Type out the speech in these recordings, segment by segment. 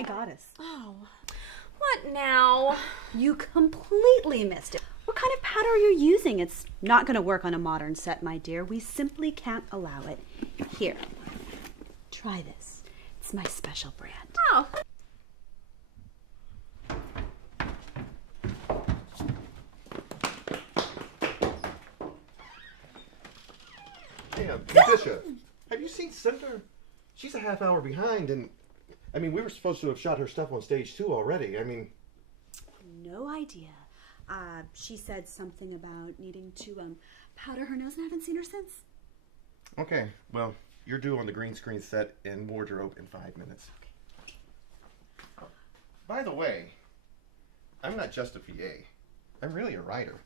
my goddess. Oh. What now? You completely missed it. What kind of powder are you using? It's not going to work on a modern set, my dear. We simply can't allow it. Here, try this. It's my special brand. Oh. Damn, Muticia, have you seen Cinder? She's a half hour behind, and I mean, we were supposed to have shot her stuff on stage 2 already. I mean, No idea. She said something about needing to powder her nose, and I haven't seen her since. okay, well, you're due on the green screen set and wardrobe in 5 minutes. By the way, I'm not just a PA. I'm really a writer.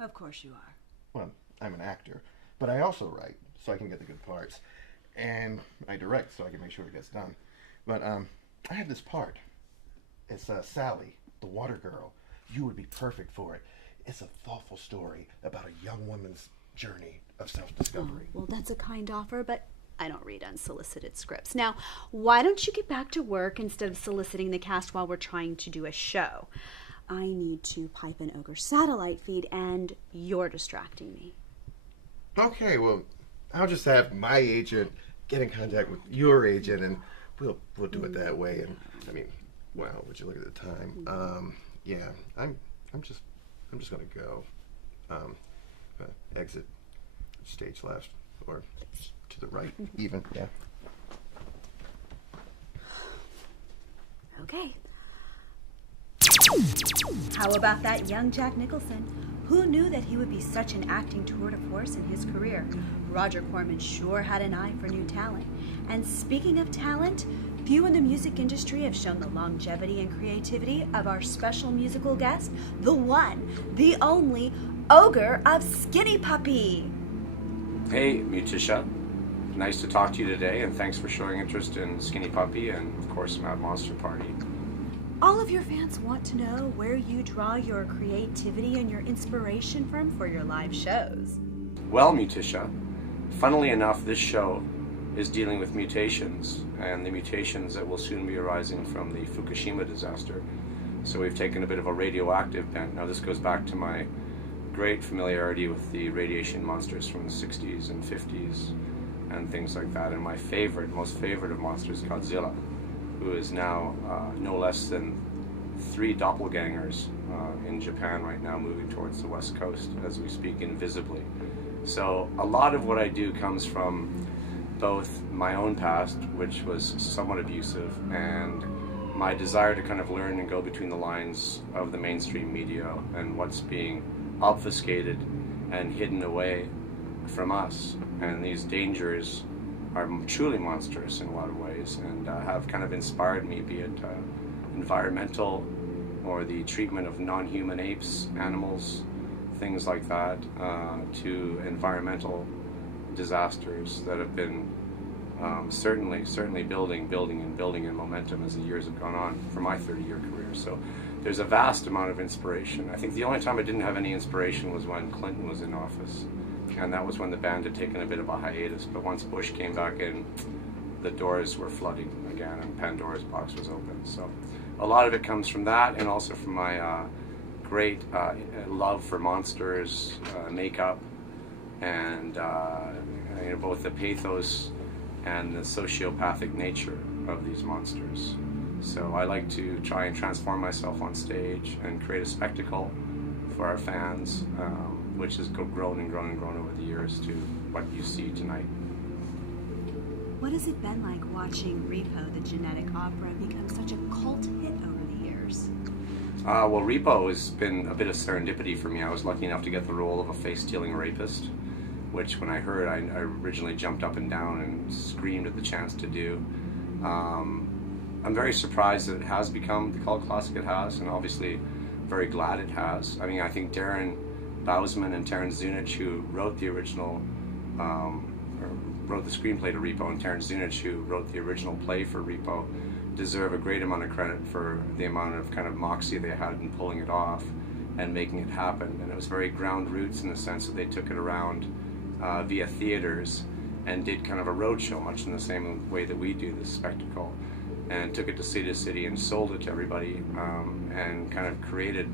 Of course you are. Well, I'm an actor, but I also write so I can get the good parts, and I direct so I can make sure it gets done. But I have this part. It's Sally, the water girl. You would be perfect for it. It's a thoughtful story about a young woman's journey of self-discovery. Well, that's a kind offer, but I don't read unsolicited scripts. Now, why don't you get back to work instead of soliciting the cast while we're trying to do a show? I need to pipe an ogre satellite feed, and you're distracting me. Okay, well, I'll just have my agent get in contact with your agent, and we'll do it that way. And I mean, wow, would you look at the time? Yeah, I'm just gonna go. Exit stage left, or to the right, even. Yeah. Okay. How about that young Jack Nicholson? Who knew that he would be such an acting tour de force in his career? Roger Corman sure had an eye for new talent. And speaking of talent, few in the music industry have shown the longevity and creativity of our special musical guest, the one, the only, Ogre of Skinny Puppy. Hey, Muticia. Nice to talk to you today, and thanks for showing interest in Skinny Puppy and, of course, Mad Monster Party. All of your fans want to know where you draw your creativity and your inspiration from for your live shows. Well, Muticia, funnily enough, this show is dealing with mutations, and the mutations that will soon be arising from the Fukushima disaster. So we've taken a bit of a radioactive bent. Now, this goes back to my great familiarity with the radiation monsters from the 60s and 50s and things like that. And my favorite, most favorite of monsters, Godzilla, who is now no less than 3 doppelgangers in Japan right now, moving towards the west coast as we speak, invisibly. So a lot of what I do comes from both my own past, which was somewhat abusive, and my desire to kind of learn and go between the lines of the mainstream media and what's being obfuscated and hidden away from us. And these dangers are truly monstrous in a lot of ways, and have kind of inspired me, be it environmental or the treatment of non-human apes, animals, things like that, to environmental disasters that have been certainly building in momentum as the years have gone on for my 30-year career. So there's a vast amount of inspiration. I think the only time I didn't have any inspiration was when Clinton was in office, and that was when the band had taken a bit of a hiatus. But once Bush came back in, the doors were flooding again, and Pandora's box was open. So a lot of it comes from that, and also from my great love for monsters, makeup, and both the pathos and the sociopathic nature of these monsters. So I like to try and transform myself on stage and create a spectacle for our fans, which has grown and grown and grown over the years to what you see tonight. What has it been like watching Repo, the genetic opera, become such a cult hit over the years? Well, Repo has been a bit of serendipity for me. I was lucky enough to get the role of a face-stealing rapist, which when I heard, I originally jumped up and down and screamed at the chance to do. I'm very surprised that it has become the cult classic it has, and obviously very glad it has. I mean, I think Darren Bousman and Terence Zunich, who wrote the original, wrote the screenplay to Repo, and Terence Zunich, who wrote the original play for Repo, deserve a great amount of credit for the amount of kind of moxie they had in pulling it off and making it happen. And it was very ground roots in the sense that they took it around via theaters and did kind of a roadshow, much in the same way that we do this spectacle. and took it to city and sold it to everybody, and kind of created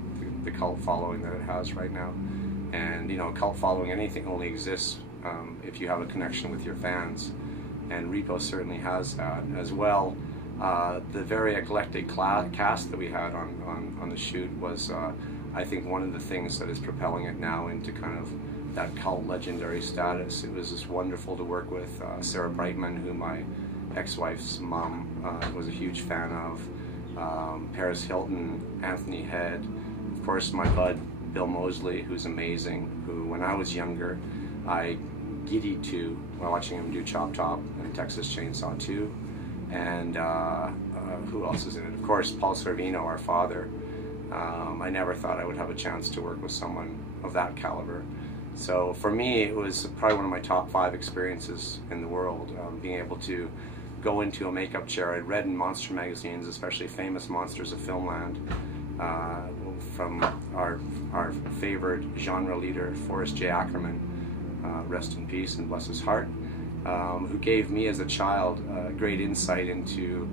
the cult following that it has right now. And a cult following, anything, only exists if you have a connection with your fans, and Repo certainly has that as well. The very eclectic cast that we had on the shoot was, I think, one of the things that is propelling it now into kind of that cult legendary status. It was just wonderful to work with Sarah Brightman, who my ex-wife's mom was a huge fan of, Paris Hilton, Anthony Head, of course my bud Bill Moseley, who's amazing, who when I was younger I giddied to while watching him do Chop Top and Texas Chainsaw 2, and who else is in it? Of course Paul Sorvino, our father. I never thought I would have a chance to work with someone of that caliber. So for me, it was probably one of my top 5 experiences in the world, being able to go into a makeup chair. I'd read in monster magazines, especially Famous Monsters of Filmland, from our favorite genre leader, Forrest J. Ackerman, rest in peace and bless his heart, who gave me as a child great insight into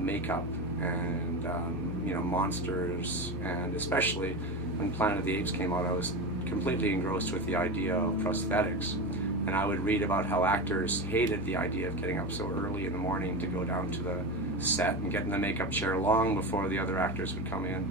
makeup and monsters, and especially when Planet of the Apes came out, I was completely engrossed with the idea of prosthetics. And I would read about how actors hated the idea of getting up so early in the morning to go down to the set and get in the makeup chair long before the other actors would come in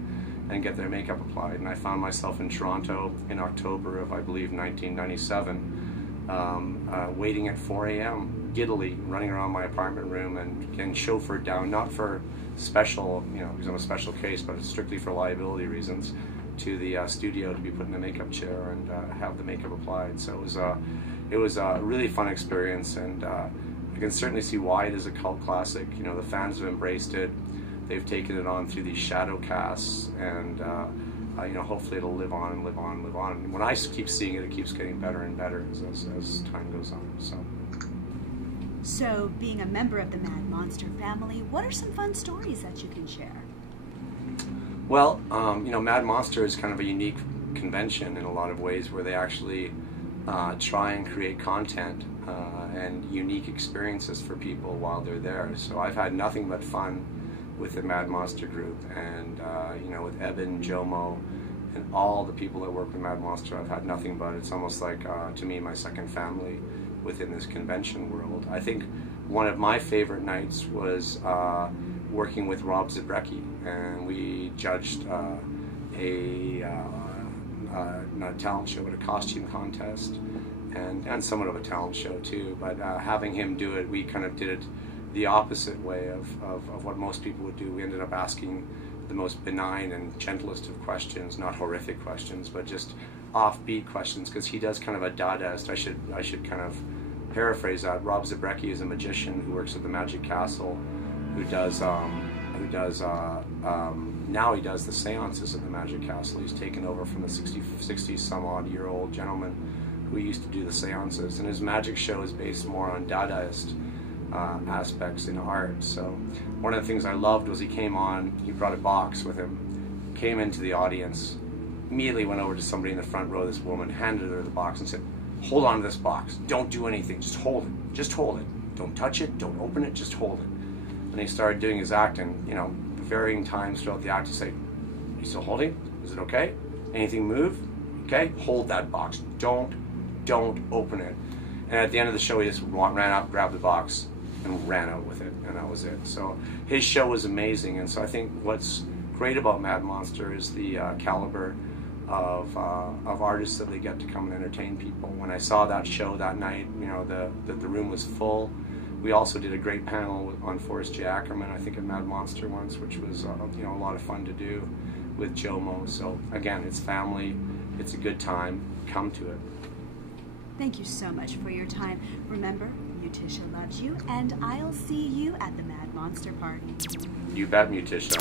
and get their makeup applied. And I found myself in Toronto in October of, I believe, 1997, waiting at 4 a.m., giddily running around my apartment room and getting chauffeured down, not for special, because I'm a special case, but strictly for liability reasons, to the studio to be put in a makeup chair and have the makeup applied. So it was a really fun experience, and I can certainly see why it is a cult classic. The fans have embraced it. They've taken it on through these shadow casts, and hopefully it'll live on and live on and live on. And when I keep seeing it, it keeps getting better and better as time goes on. So, being a member of the Mad Monster family, what are some fun stories that you can share? Well, Mad Monster is kind of a unique convention in a lot of ways, where they actually try and create content and unique experiences for people while they're there. So I've had nothing but fun with the Mad Monster group, and with Eben, Jomo, and all the people that work with Mad Monster. I've had nothing but, it's almost like, to me, my second family within this convention world. I think one of my favorite nights was working with Rob Zabrecki, and we judged not a talent show, but a costume contest, and somewhat of a talent show too. But having him do it, we kind of did it the opposite way of what most people would do. We ended up asking the most benign and gentlest of questions, not horrific questions, but just offbeat questions, because he does kind of a Dadaist. I should kind of paraphrase that. Rob Zabrecki is a magician who works at the Magic Castle, who does now he does the seances at the Magic Castle. He's taken over from the 60 some odd year old gentleman who used to do the seances, and his magic show is based more on Dadaist aspects in art. So one of the things I loved was he came on, he brought a box with him, came into the audience, immediately went over to somebody in the front row, this woman, handed her the box and said, "Hold on to this box, don't do anything, just hold it, don't touch it, don't open it, just hold it." And he started doing his act, and varying times throughout the act, he'd say, "Are you still holding? Is it okay? Anything move? Okay, hold that box, don't open it." And at the end of the show, he just ran out, grabbed the box, and ran out with it, and that was it. So his show was amazing, and so I think what's great about Mad Monster is the caliber of artists that they get to come and entertain people. When I saw that show that night, the room was full. We also did a great panel on Forrest J. Ackerman, I think at Mad Monster once, which was a lot of fun to do with Jomo. So again, it's family, it's a good time, come to it. Thank you so much for your time. Remember, Muticia loves you, and I'll see you at the Mad Monster party. You bet, Muticia.